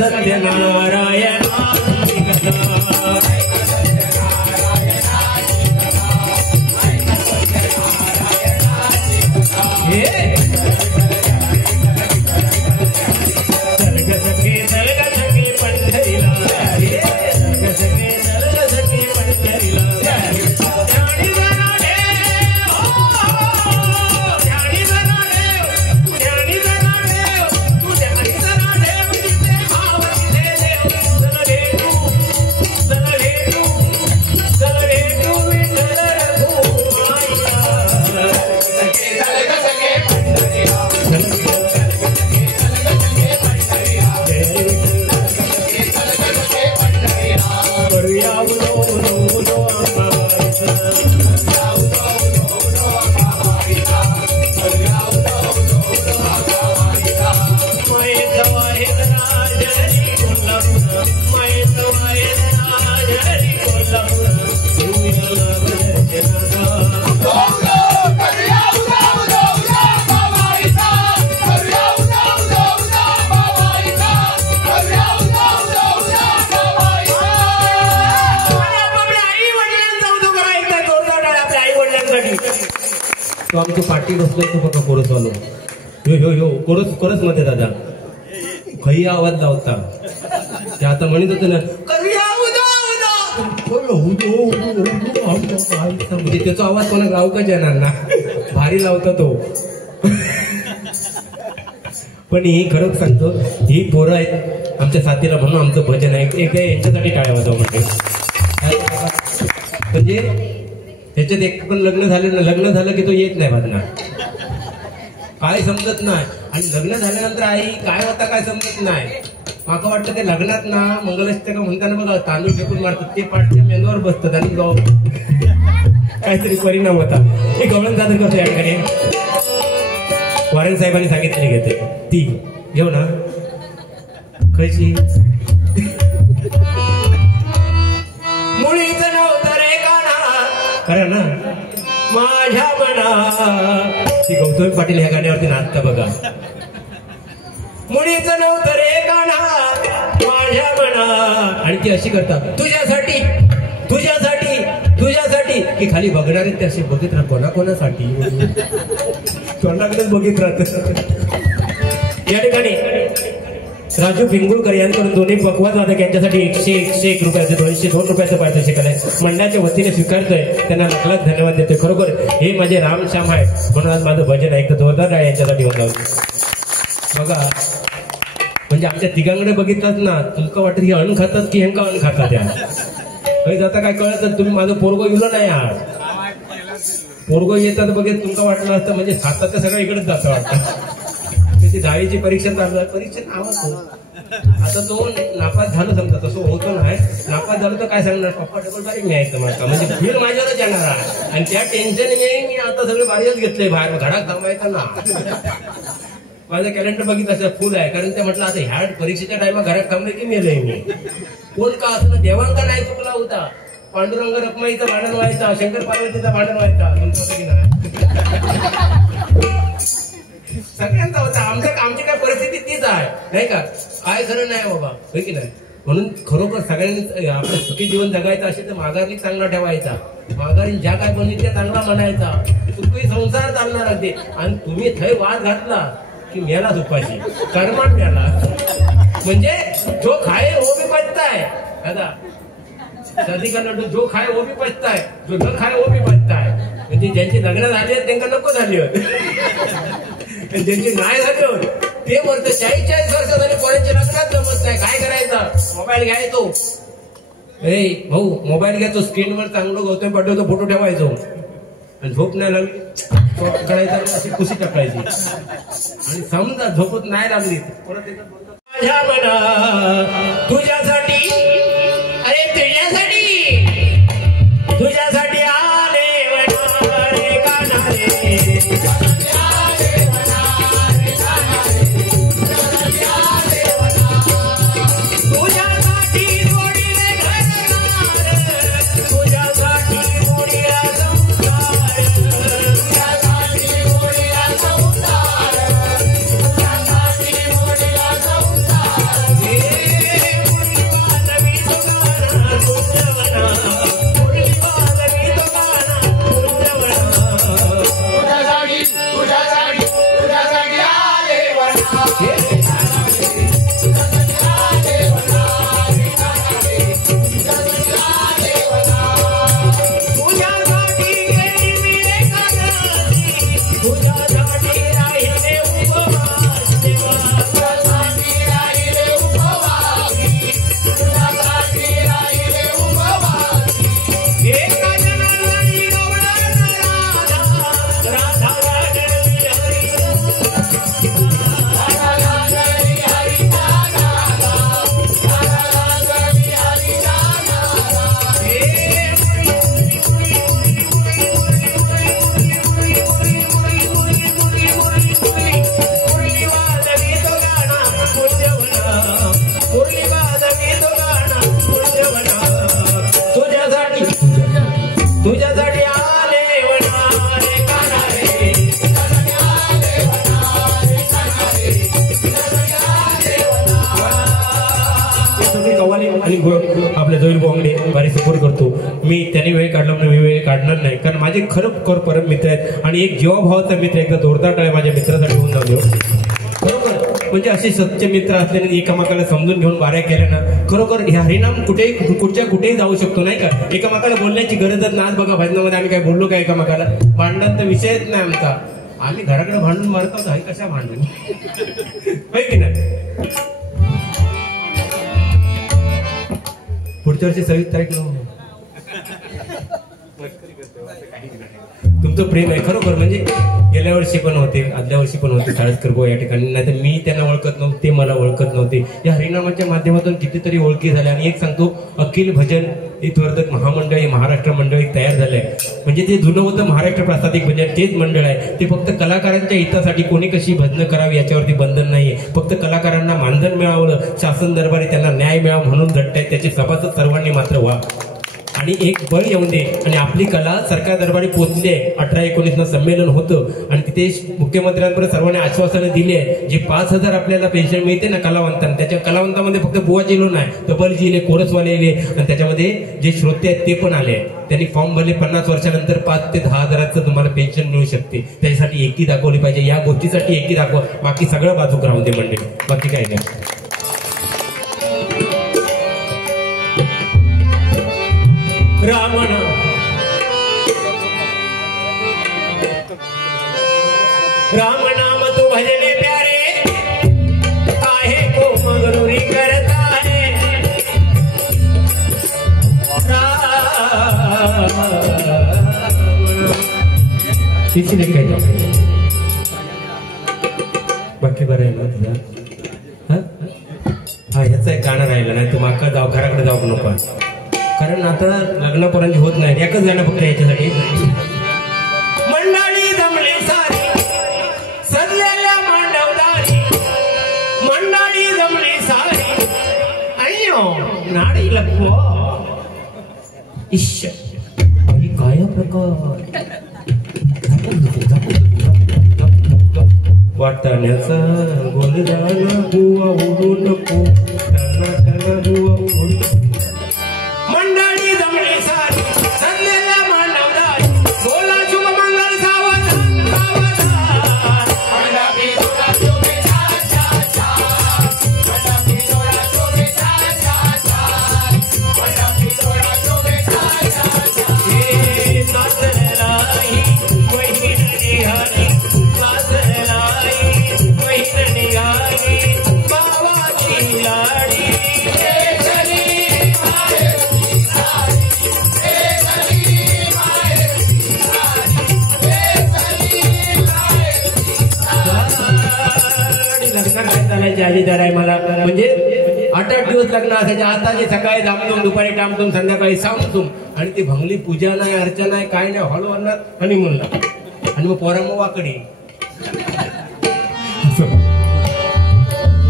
सत्यनारायण तो आमची पार्टी बसलोय तू बघा कोरस वालो यो कोरस मध्ये दादा खई आवाज लावता ते आता म्हणत होते ना म्हणजे त्याचा आवाज कोणा गावकच येणार ना भारी लावता तो पण ही खरंच सांगतो ही पोरं आहेत आमच्या साथीला म्हणून आमचं भजन आहे एकदा यांच्यासाठी टाळ्या वाजवा म्हणजे त्याच्यात एक पण लग्न झालं की तो येत नाही भाजणार काय समजत नाही आणि लग्न झाल्यानंतर आई काय होता काय समजत नाही माका वाटतं ते लग्नात ना मंगलाष्टक म्हणताना बघा तांदूळ फेकून मारतात ते पाठच्या मेंदूवर बसतात आणि काहीतरी परिणाम होता हे गवळण सादर करतो याकडे वारेन साहेबांनी सांगितले घेते ती घेऊ ना कशी मुळीच नव्हतं रे काना खरं ना माझ्या मना ती गौतमी पाटील ह्या गाण्यावरती नाचता बघा मुळीच नव्हतं रे काना माझ्या मना आणि ती अशी करतात तुझ्यासाठी तुझ्यासाठी तुझ्यासाठी की खाली बघणारे ते असे बघित राहत कोणासाठी तोंडाकडेच बघित राहत या ठिकाणी राजू पिंगुळकर यांच्याकडून दोन्ही पकवाज वादक यांच्यासाठी 101 रुपयाचे 202 रुपयाचं पारितोषिक आहे मंडळाच्या वतीने स्वीकारतोय त्यांना लाख लाख धन्यवाद देतोय खरोखर हे माझे रामश्याम आहे म्हणून आज माझं भजन ऐकतं जोरदार आहे यांच्यासाठी होता बघा म्हणजे आमच्या तिघांकडे बघितलात ना तुमका वाटत ही अन्न खातात की हेंका अन्न खातात या जाता काय कळत तुम्ही माझं पोरगो इलो नाही आज पोरगो येतात बघित तुमका वाटलं असतं म्हणजे खातात तर सगळं इकडेच जातं वाटतं त्याची दहावीची परीक्षा चालू आहे परीक्षा नावाच आता तो नापास झालं समजा तसं होतो नाही नापास झालं तर काय सांगणार पप्पा डबल बारीक न्यायचं माझा म्हणजे फिर माझ्यावरच येणार आहे आणि त्या टेन्शन मी आता सगळं बारीच घेतलंय बाहेर घरात थांबायचा ना माझं कॅलेंडर बघितलं असं फुल आहे कारण ते म्हटलं आता ह्या परीक्षेच्या टायमा घरात थांबले की मेलंय मी कोण का असं देवांका नाही चुकला होता पांडुरंग रखमाईचा भांडण व्हायचा शंकर पार्वतीचा भांडण व्हायचा म्हणतो की सगळ्यांचा होता आमची काय परिस्थिती तीच आहे नाही का काय खरं नाही बाबा होय की नाही म्हणून खरोखर सगळ्यांनी आपलं सुखी जीवन जगायचं असेल तर माघारी चांगला ठेवायचा माघारी ज्या काय बनवित्या चांगला म्हणायचा सुखी संसार चालणार अगदी आणि तुम्ही थै वाद घातला की मेला उपाशी कर्मात मेला म्हणजे जो खाए वो भी पचता है दादा शादी का लड्डू जो खाए वो भी पचता है जो न खाए वो भी पचता है म्हणजे ज्यांची लग्न झाली आहेत त्यांना नको झाली होत ज्यांची नाही झाली होत ते म्हणते 40 वर्ष झाली कोणाच्या लग्नात जमत नाही काय करायचं मोबाईल घ्यायचो ए भाऊ मोबाईल घ्यायचो स्क्रीनवर चांगलं गौतम पाटीलचा फोटो ठेवायचो आणि झोप नाही लागली करायचा अशी खुशी टाकायची आणि समजा झोपत नाही लागली परत माझ्या मना तुझ्यासाठी अरे तुझ्यासाठी आले रे काना रे Yeah. मी त्याने वेळ काढला म्हणून मी वेळ काढणार नाही, कारण माझे खरोखर परम मित्र आहेत आणि एक जीवाभावाचा मित्र एकदा जोरदार टाळ्या माझ्या मित्रासाठी होऊन जाऊ देऊ. खरोखर म्हणजे असे सच्चे मित्र असल्याने एकामेकाला समजून घेऊन वाऱ्या केल्या ना, खरोखर हे हरिनाम कुठेही जाऊ शकतो नाही का. एकामेकाला बोलण्याची गरजच नाही. आज बघा भजनामध्ये आम्ही काय बोललो का एकामेकाला, भांडणात विषयच नाही आमचा. आम्ही घराकडे भांडून मारतो, आई कशा भांडून होय की नाही. पुढच्या वर्षी 26 तारीख तुमचं प्रेम आहे खरोखर. म्हणजे गेल्या वर्षी पण होते, आदल्या वर्षी पण होते साळसकर भाऊ या ठिकाणी. नाही तर मी त्यांना ओळखत नव्हते, ते मला ओळखत नव्हते. या हरिनामाच्या माध्यमातून कितीतरी ओळखी झाल्या. आणि एक सांगतो, अखिल भजन इथवर्धक महामंडळ हे महाराष्ट्र मंडळ एक तयार झालंय. म्हणजे ते जुनं होतं महाराष्ट्र प्रास्ताविक भजन, तेच मंडळ आहे. ते फक्त कलाकारांच्या हितासाठी, कोणी कशी भजनं करावी याच्यावरती बंधन नाहीये. फक्त कलाकारांना मानधन मिळावं, शासन दरबारी त्यांना न्याय मिळावा म्हणून झटतायत. त्याचे सभासद सर्वांनी मात्र व्हा आणि एक बळ येऊन दे. आणि आपली कला सरकार दरबारी पोहोचली आहे. 18-19 संमेलन होतं आणि तिथे मुख्यमंत्र्यांपर्यंत सर्वांनी आश्वासनं दिली आहे. जे 5,000 आपल्याला पेन्शन मिळते ना कलावंतांना, त्याच्या कलावंतामध्ये फक्त बुवाजी लो नाही, तबलजी इले, कोरसवाले इले आणि त्याच्यामध्ये जे श्रोते आहेत ते पण आले. त्यांनी फॉर्म भरले. 50 वर्षानंतर 5 ते 10 हजाराचं तुम्हाला पेन्शन मिळू शकते. त्याच्यासाठी एकी दाखवली पाहिजे. या गोष्टीसाठी एकी दाखवा, बाकी सगळं बाजूक राहून दे मंडळी, बाकी काय नाही. राम नाम तू भजने प्यारे, काहे को मगरूरी करता है. तिची काय बाकी बरं आहे ना तुझा. हा ह्याचं एक गाणं राहिलं नाही, तू माका जाऊ घराकडे जाऊ नको, कारण आता लग्नापर्यंत होत नाही. एकच गाणं फक्त याच्यासाठी. मंडळी जमली सारी सजलेल्या मांडवदारी, मंडळी जमली सारी अय्यो नाडी लपवा. इश्श काय प्रकार वाटाण्याचा गोलदाना बुवा उडू नको, टना बुवा उडू. मंडळी जमली सारी सजलेल्या मांडवदारी, बोला शुभ मंगल सावधान सावधान. मंडपी डोळा शोभे छान छान छान, मंडपी डोळा शोभे छान छान छान, मंडपी डोळा शोभे छान छान छान. हे सासरलाई वहीन निघाली, सासरलाई वहीन निघाली, बाबाची लाडी. जाळीदार आहे मला. म्हणजे 8-8 दिवस लग्न असायचे. आता जे सकाळी दामदूम, दुपारी टामटूम, संध्याकाळी सामसूम. आणि ती भंगली पूजा नाही, अर्चा नाही, काय नाही. हॉल वरणार आणि म्हणला आणि मग पोरा मग वाकडी.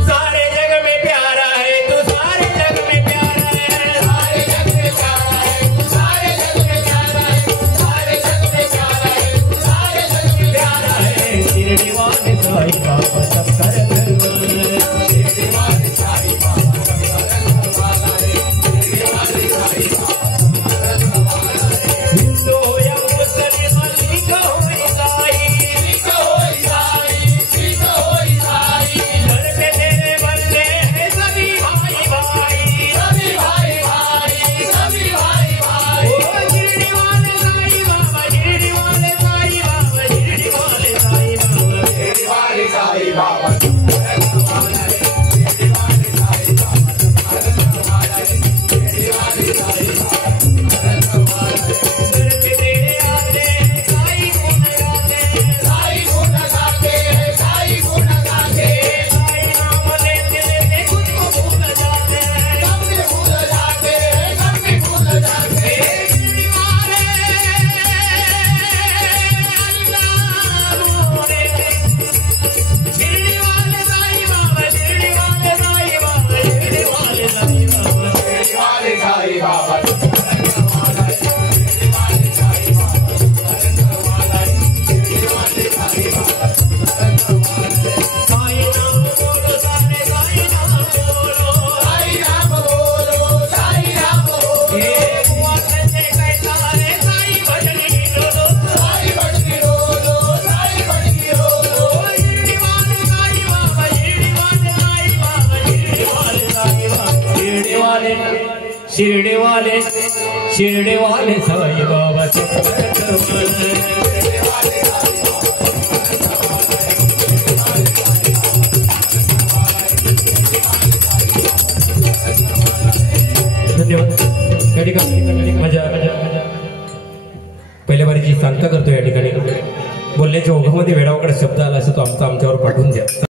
सारे जग में प्यारा है तू, सारे जग में प्यारा है, सारे जग में प्यारा है तू, सारे जग में प्यारा है, सारे जग में प्यारा है, सारे जग में प्यारा है. शिरडी वाले साई बाबा सब कर हिंदू या मुसलमान लिखो ईसाई, लिखो ईसाई. शिर्डेवाले साईबाबा धन्यवाद. या ठिकाणी माझ्या पहिल्या बारीची सांगता करतो. या ठिकाणी बोलण्याच्या ओघामध्ये वेळावकडे शब्द आला असं तो आमच्यावर पाठवून द्या.